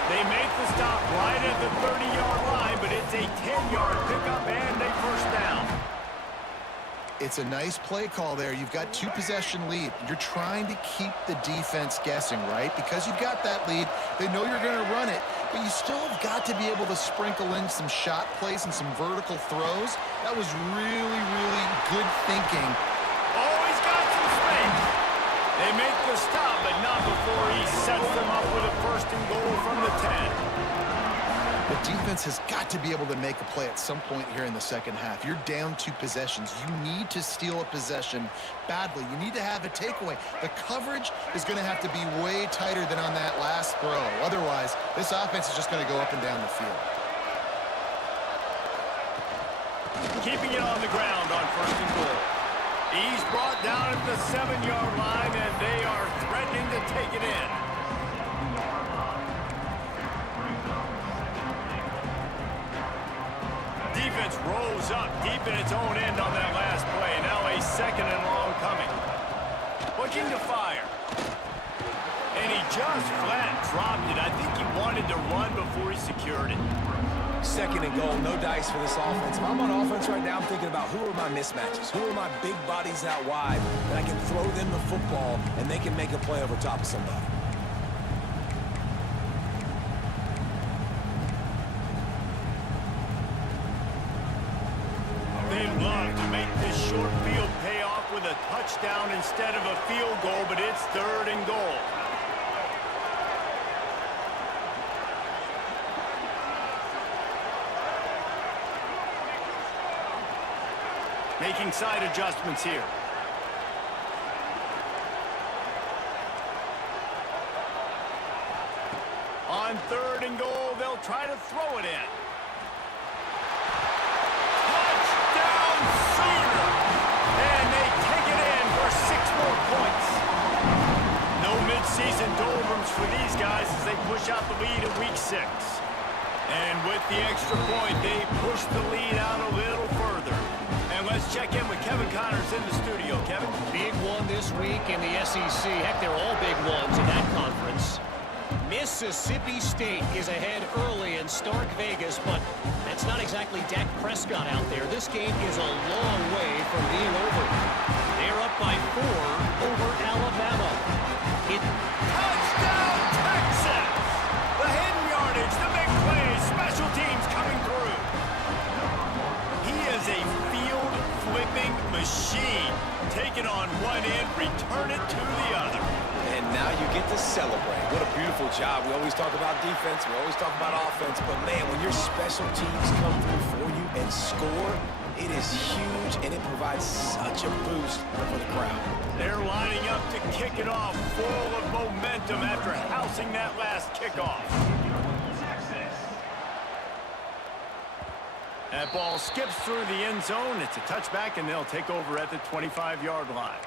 They make the stop right at the 30-yard line, but it's a 10-yard pickup and a first down. It's a nice play call there. You've got 2-possession lead. You're trying to keep the defense guessing, right? Because you've got that lead, they know you're going to run it. but you still have got to be able to sprinkle in some shot plays and some vertical throws. That was really, really good thinking. Oh, he's got some space. They make the stop, but not before he sets them up with a first and goal from the 10. The defense has got to be able to make a play at some point here in the second half. You're down 2 possessions. You need to steal a possession badly. You need to have a takeaway. The coverage is going to have to be way tighter than on that last throw. Otherwise, this offense is just going to go up and down the field. Keeping it on the ground on first and goal. He's brought down at the 7-yard line, and they are threatening to take it in. Defense rolls up deep in its own end on that last play. Now a second and long coming. Looking to fire. And he just flat dropped it. I think he wanted to run before he secured it. Second and goal, no dice for this offense. If I'm on offense right now, I'm thinking about who are my mismatches? Who are my big bodies out wide that I can throw them the football and they can make a play over top of somebody. They'd love to make this short field pay off with a touchdown instead of a field goal, but it's third and goal. Making side adjustments here. On third and goal, they'll try to throw it in. Touchdown Sooner! And they take it in for 6 more points. No midseason doldrums for these guys as they push out the lead in week 6. And with the extra point, they push the lead out a little further. And let's check in with Kevin Connors in the studio. Kevin? Big one this week in the SEC. Heck, they're all big ones in that conference. Mississippi State is ahead early in Stark Vegas, but that's not exactly Dak Prescott out there. This game is a long way from being over. They're up by 4 over Alabama. Touchdown, Texas! The hidden yardage, the big plays, special teams coming through. He is a field-flipping machine. Take it on one end, return it to the other. And now you get to celebrate. What a beautiful job. We always talk about defense. We always talk about offense. But, man, when your special teams come through for you and score, it is huge, and it provides such a boost for the crowd. They're lining up to kick it off full of momentum after housing that last kickoff. That ball skips through the end zone. It's a touchback, and they'll take over at the 25-yard line.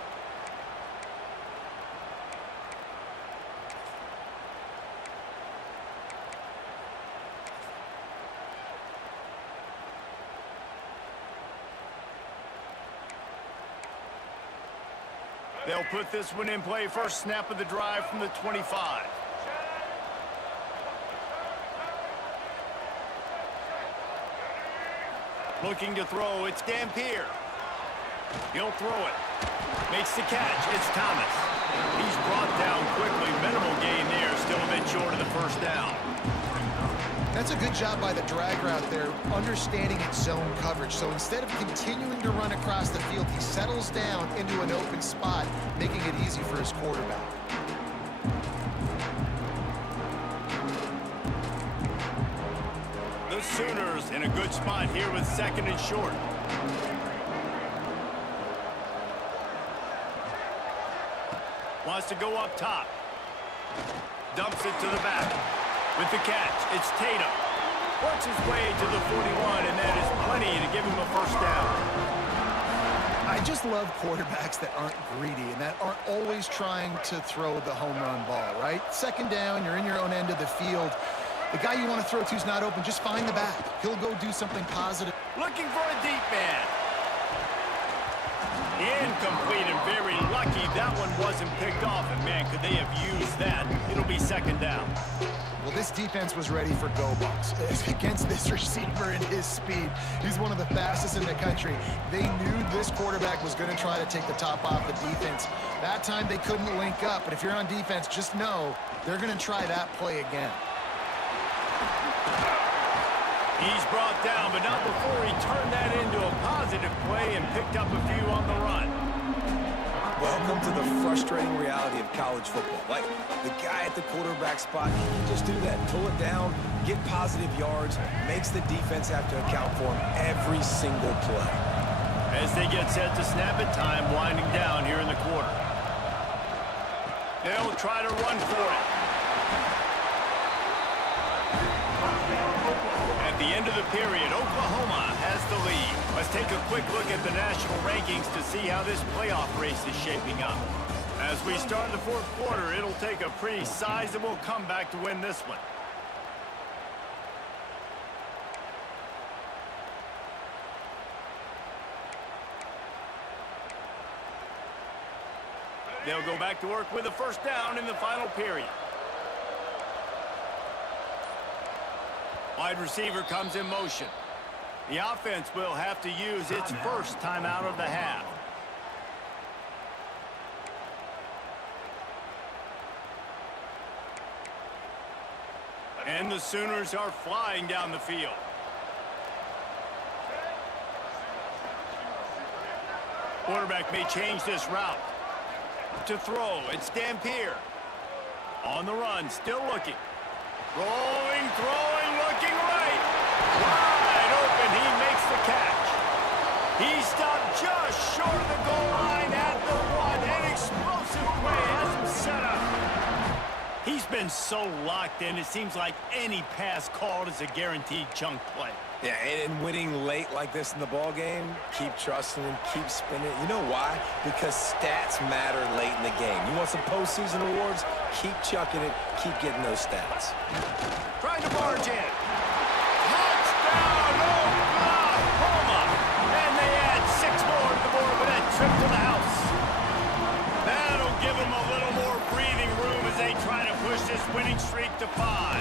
They'll put this one in play. First snap of the drive from the 25. Looking to throw. It's Dampier. He'll throw it. Makes the catch. It's Thomas. He's brought down quickly. Minimal gain there. Still a bit short of the first down. That's a good job by the drag route there, understanding its zone coverage. So instead of continuing to run across the field, he settles down into an open spot, making it easy for his quarterback. The Sooners in a good spot here with second and short. Wants to go up top. Dumps it to the back. With the catch, it's Tatum. Works his way to the 41, and that is plenty to give him a first down. I just love quarterbacks that aren't greedy and that aren't always trying to throw the home run ball, right? Second down, you're in your own end of the field. The guy you want to throw to is not open. Just find the back. He'll go do something positive. Looking for a deep man. Incomplete and very lucky that one wasn't picked off. And, man, could they have used that? It'll be second down. Well, this defense was ready for go balls against this receiver and his speed. He's one of the fastest in the country. They knew this quarterback was going to try to take the top off the defense. That time they couldn't link up. But if you're on defense, just know they're going to try that play again. He's brought down, but not before he turned that into a positive play and picked up a few on the run. Welcome to the frustrating reality of college football. Like, the guy at the quarterback spot, he can just do that. Pull it down, get positive yards, makes the defense have to account for him every single play. As they get set to snap it, time winding down here in the quarter. They'll try to run for it. At the end of the period, Oklahoma has the lead. Let's take a quick look at the national rankings to see how this playoff race is shaping up. As we start the fourth quarter, it'll take a pretty sizable comeback to win this one. They'll go back to work with a first down in the final period. Wide receiver comes in motion. The offense will have to use its first timeout of the half. And the Sooners are flying down the field. Quarterback may change this route. To throw, it's Dampier. On the run, still looking. Rolling, throwing, looking right. Wide open, he makes the catch. He stopped just short of the goal line at the one. An explosive play has him set up. He's been so locked in, it seems like any pass called is a guaranteed chunk play. Yeah, and winning late like this in the ball game, keep trusting him, keep spinning. You know why? Because stats matter late in the game. You want some postseason awards? Keep chucking it, keep getting those stats. Trying to barge in. Touchdown, Oklahoma! And they add 6 more to the board with that trip to the house. That'll give them a little more breathing room as they try to push this winning streak to 5.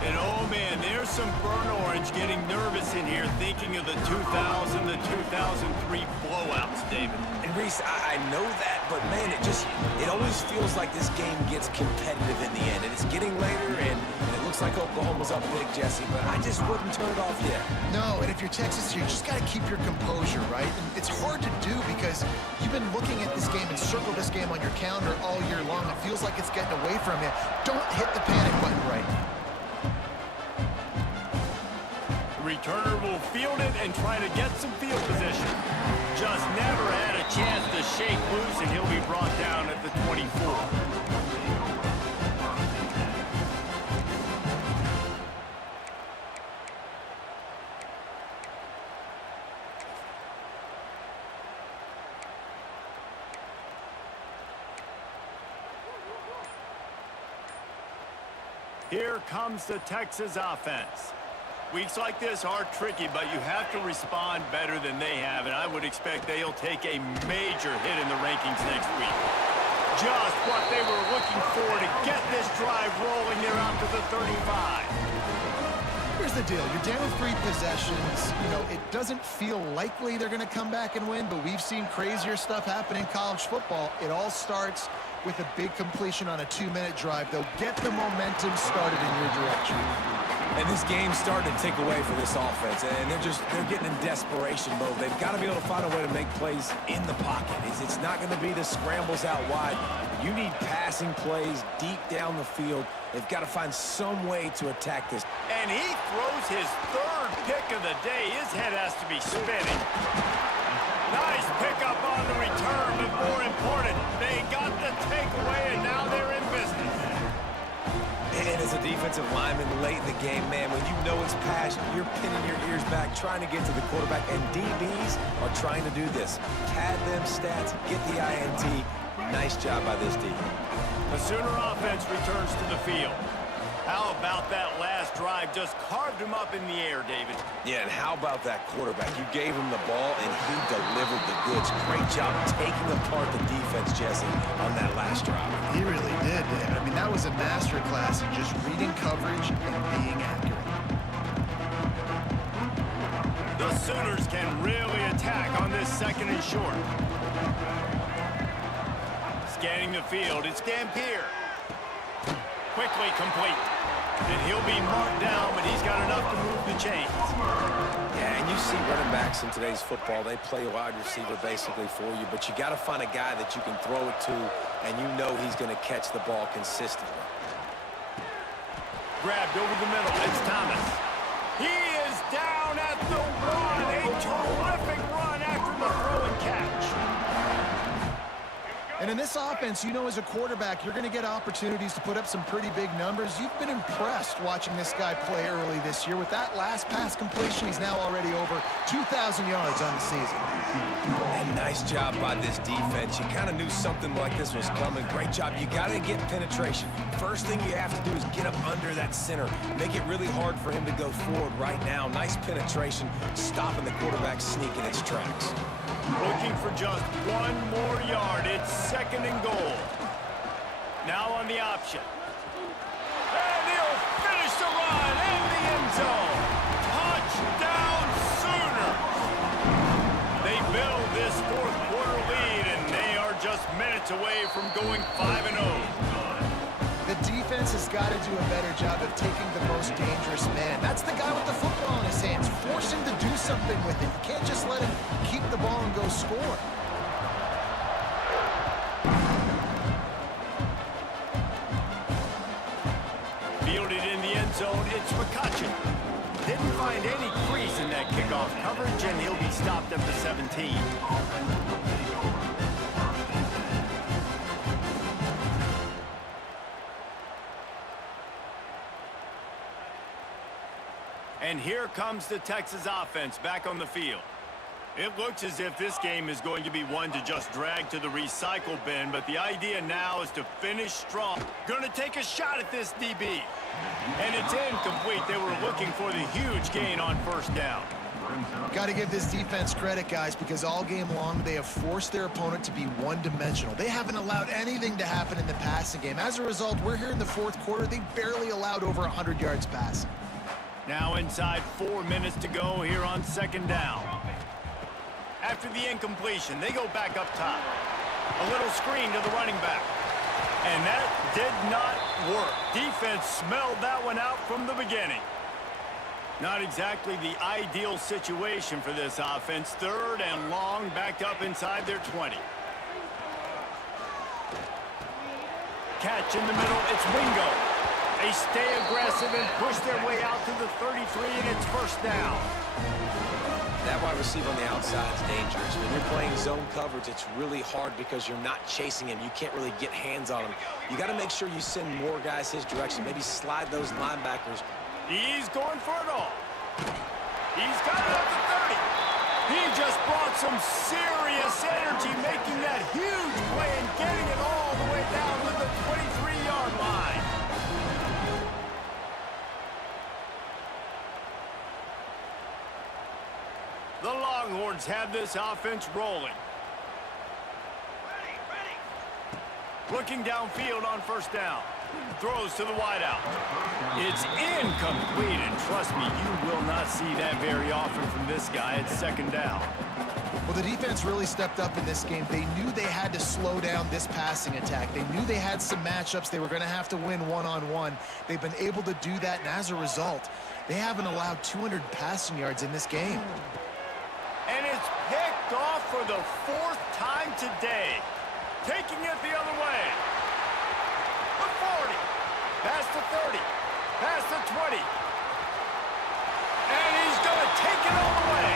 And oh man, there's some burnt orange getting nervous in here thinking of the 2000 to 2003 blowouts, David. And Reese, I know that, but man, it always feels like this game gets competitive in the end. And it's getting later, and it looks like Oklahoma's up big, Jesse, but I just wouldn't turn it off yet. No, and if you're Texas, you just got to keep your composure, right? And it's hard to do because you've been looking at this game and circled this game on your calendar all year long. It feels like it's getting away from you. Don't hit the panic button right now. Returner will field it and try to get some field position. Just never had a chance to shake loose, and he'll be brought down at the 24. Here comes the Texas offense. Weeks like this are tricky, but you have to respond better than they have, and I would expect they'll take a major hit in the rankings next week. Just what they were looking for to get this drive rolling. They're out to the 35. Here's the deal. You're down with 3 possessions. You know, it doesn't feel likely they're going to come back and win, but we've seen crazier stuff happen in college football. It all starts with a big completion on a 2-minute drive. They'll get the momentum started in your direction. And this game's starting to take away for this offense, and they're getting in desperation mode. They've got to be able to find a way to make plays in the pocket. It's not going to be the scrambles out wide. You need passing plays deep down the field. They've got to find some way to attack this. And he throws his 3rd pick of the day. His head has to be spinning. Nice pickup on the return, but more important, they got the takeaway, and now they're in business. And as a defensive lineman late in the game, man, when you know it's pass, you're pinning your ears back, trying to get to the quarterback, and DBs are trying to do this. Pad them stats, get the INT. Nice job by this D. The Sooner offense returns to the field. How about that last drive? Just carved him up in the air, David. Yeah, and how about that quarterback? You gave him the ball, and he delivered the goods. Great job taking apart the defense, Jesse, on that last drive. He really did, David. I mean, that was a masterclass in just reading coverage and being accurate. The Sooners can really attack on this 2nd and short. Scanning the field, it's Dampier. Quickly complete. And he'll be marked down, but he's got enough to move the chains. Yeah, and you see running backs in today's football, they play wide receiver basically for you, but you got to find a guy that you can throw it to, and you know he's going to catch the ball consistently. Grabbed over the middle. It's Thomas. He is down at the 1. A terrific run after the throw and catch. And in this offense, you know as a quarterback, you're going to get opportunities to put up some pretty big numbers. You've been impressed watching this guy play early this year. With that last pass completion, he's now already over 2,000 yards on the season. And nice job by this defense. You kind of knew something like this was coming. Great job. You got to get penetration. First thing you have to do is get up under that center. Make it really hard for him to go forward right now. Nice penetration, stopping the quarterback sneak in its tracks. Looking for just 1 more yard. It's 2nd and goal. Now on the option. And he'll finish the run in the end zone. Touchdown Sooners. They build this 4th quarter lead, and they are just minutes away from going 5-0. The defense has got to do a better job of taking the most dangerous man. That's the guy with the football in his hands. Force him to do something with it. You can't just let him keep the ball and go score. Fielded in the end zone, it's McCutcheon. Didn't find any crease in that kickoff coverage, and he'll be stopped at the 17. And here comes the Texas offense back on the field. It looks as if this game is going to be one to just drag to the recycle bin, but the idea now is to finish strong. Going to take a shot at this DB. And it's incomplete. They were looking for the huge gain on 1st down. Got to give this defense credit, guys, because all game long they have forced their opponent to be one-dimensional. They haven't allowed anything to happen in the passing game. As a result, we're here in the 4th quarter. They barely allowed over 100 yards passing. Now inside 4 minutes to go here on 2nd down. After the incompletion, they go back up top. A little screen to the running back. And that did not work. Defense smelled that one out from the beginning. Not exactly the ideal situation for this offense. 3rd and long, backed up inside their 20. Catch in the middle, it's Wingo. They stay aggressive and push their way out to the 33, and it's 1st down. That wide receiver on the outside is dangerous. When you're playing zone coverage, it's really hard because you're not chasing him. You can't really get hands on him. You got to make sure you send more guys his direction. Maybe slide those linebackers. He's going for it all. He's got it up to 30. He just brought some serious energy, making that huge play and getting it all the way down to the 23-yard line. The Longhorns have this offense rolling. Looking downfield on 1st down. Throws to the wideout. It's incomplete, and trust me, you will not see that very often from this guy at 2nd down. Well, the defense really stepped up in this game. They knew they had to slow down this passing attack. They knew they had some matchups they were going to have to win one-on-one. They've been able to do that, and as a result, they haven't allowed 200 passing yards in this game. And it's picked off for the 4th time today. Taking it the other way. The 40. Past the 30. Past the 20. And he's going to take it all the way.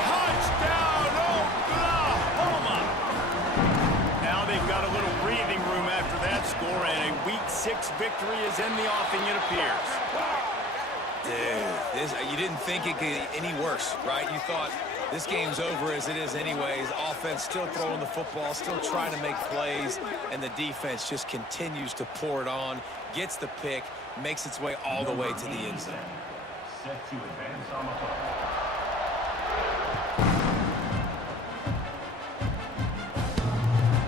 Touchdown, Oklahoma. Now they've got a little breathing room after that score, and a Week 6 victory is in the offing, it appears. Dude, you didn't think it could get any worse, right? You thought this game's over as it is anyways. Offense still throwing the football, still trying to make plays, and the defense just continues to pour it on, gets the pick, makes its way all the way to the end zone. Set to advance on the clock.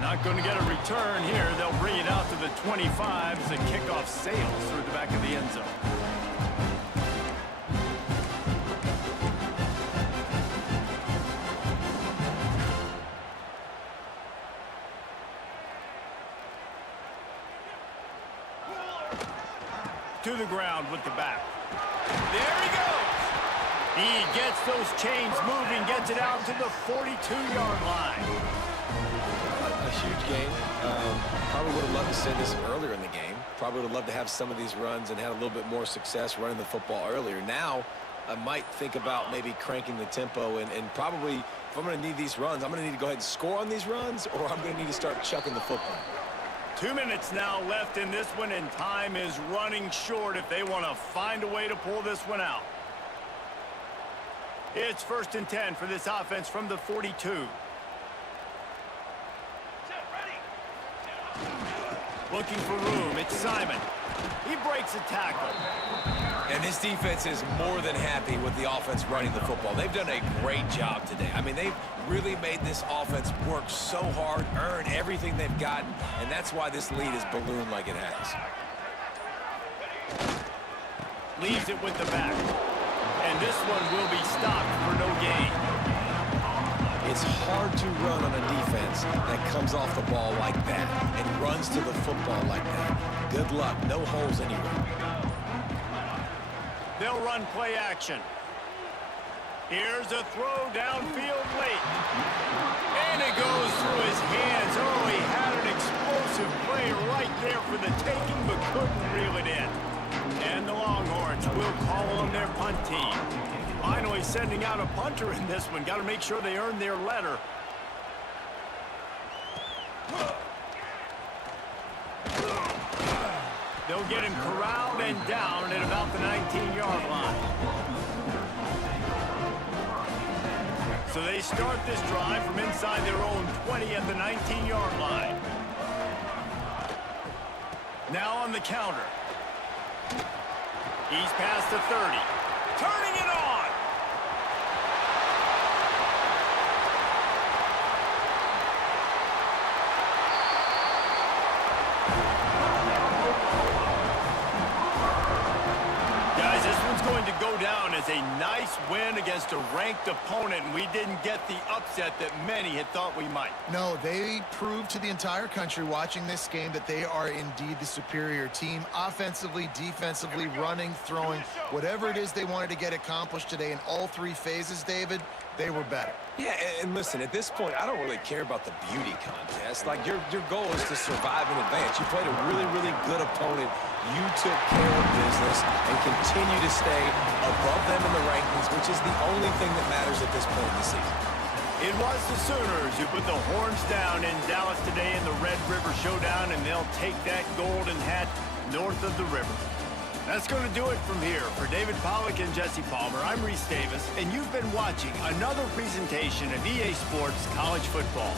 Not going to get a return here. They'll bring it out to the 25 as the kickoff sails through the back of the end zone. to the ground with the back. There he goes. He gets those chains moving, gets it out to the 42-yard line. A huge game. Probably would have loved to see this earlier in the game. Probably would have loved to have some of these runs and had a little bit more success running the football earlier. Now, I might think about maybe cranking the tempo and probably, if I'm going to need these runs, I'm going to need to go ahead and score on these runs, or I'm going to need to start chucking the football. 2 minutes now left in this one, and time is running short if they want to find a way to pull this one out. It's 1st and 10 for this offense from the 42. Looking for room, it's Simon. He breaks a tackle. And this defense is more than happy with the offense running the football. They've done a great job today. I mean, they've really made this offense work so hard, earn everything they've gotten, and that's why this lead is ballooned like it has. Leaves it with the back. And this one will be stopped for no gain. It's hard to run on a defense that comes off the ball like that and runs to the football like that. Good luck. No holes anywhere. They'll run play action. Here's a throw downfield late. And it goes through his hands. Oh, he had an explosive play right there for the taking, but couldn't reel it in. And the Longhorns will call on their punt team. Finally sending out a punter in this one. Got to make sure they earn their letter. They'll get him corralled and down at about the 19-yard line. So they start this drive from inside their own 20 at the 19-yard line. Now on the counter. He's past the 30. Turning it on. Guys, this one's going to go down as a nice win against a ranked opponent, and we didn't get the upset that many had thought we might. No, they proved to the entire country watching this game that they are indeed the superior team. Offensively, defensively, running, throwing, whatever it is they wanted to get accomplished today in all three phases, David, they were better. Yeah, and listen, at this point, I don't really care about the beauty contest. Like, your goal is to survive and advance. You played a really, really good opponent. You took care of business and continue to stay above them in the rankings, which is the only thing that matters at this point in the season. It was the Sooners who put the horns down in Dallas today in the Red River Showdown, and they'll take that golden hat north of the river. That's going to do it from here. For David Pollack and Jesse Palmer, I'm Reese Davis, and you've been watching another presentation of EA Sports College Football.